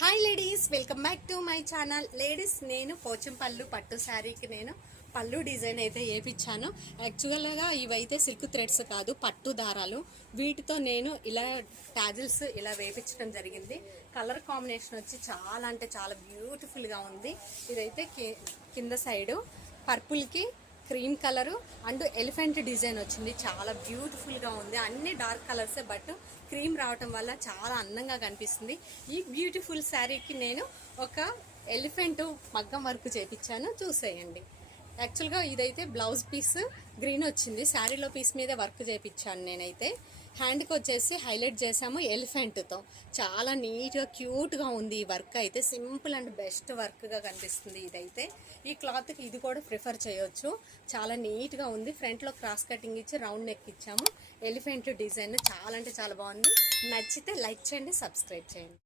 Hi ladies, welcome back to my channel. Ladies, నేను పోచంపల్లి పట్టు శారీకి నేను పళ్ళు డిజైన్ అయితే వేయించాను. యాక్చువల్గా ఇవైతే సిల్క్ థ్రెడ్స్ కాదు, పట్టు దారాలు. వీటితో నేను ఇలా టాజిల్స్ ఇలా వేయించడం జరిగింది. కలర్ కాంబినేషన్ వచ్చి చాలా అంటే చాలా బ్యూటిఫుల్గా ఉంది. ఇదైతే కింద సైడు పర్పుల్కి cream colour and elephant design వచ్చింది. చాలా బ్యూటిఫుల్గా ఉంది. అన్ని డార్క్ కలర్సే, బట్ క్రీమ్ రావటం వల్ల చాలా అందంగా కనిపిస్తుంది. ఈ బ్యూటిఫుల్ శారీకి నేను ఒక ఎలిఫెంట్ మగ్గం వర్క్ చేయించాను, చూసేయండి. యాక్చువల్గా ఇదైతే బ్లౌజ్ పీస్ గ్రీన్ వచ్చింది, శారీలో పీస్ మీద వర్క్ చేయించాను నేనైతే. హ్యాండ్కి వచ్చేసి హైలైట్ చేసాము ఎలిఫెంట్తో. చాలా నీట్గా క్యూట్గా ఉంది. ఈ వర్క్ అయితే సింపుల్ అండ్ బెస్ట్ వర్క్గా కనిపిస్తుంది. ఇదైతే ఈ క్లాత్కి ఇది కూడా ప్రిఫర్ చేయొచ్చు. చాలా నీట్గా ఉంది. ఫ్రంట్లో క్రాస్ కటింగ్ ఇచ్చి రౌండ్ నెక్ ఇచ్చాము. ఎలిఫెంట్ డిజైన్ చాలా అంటే చాలా బాగుంది. నచ్చితే లైక్ చేయండి, సబ్స్క్రైబ్ చేయండి.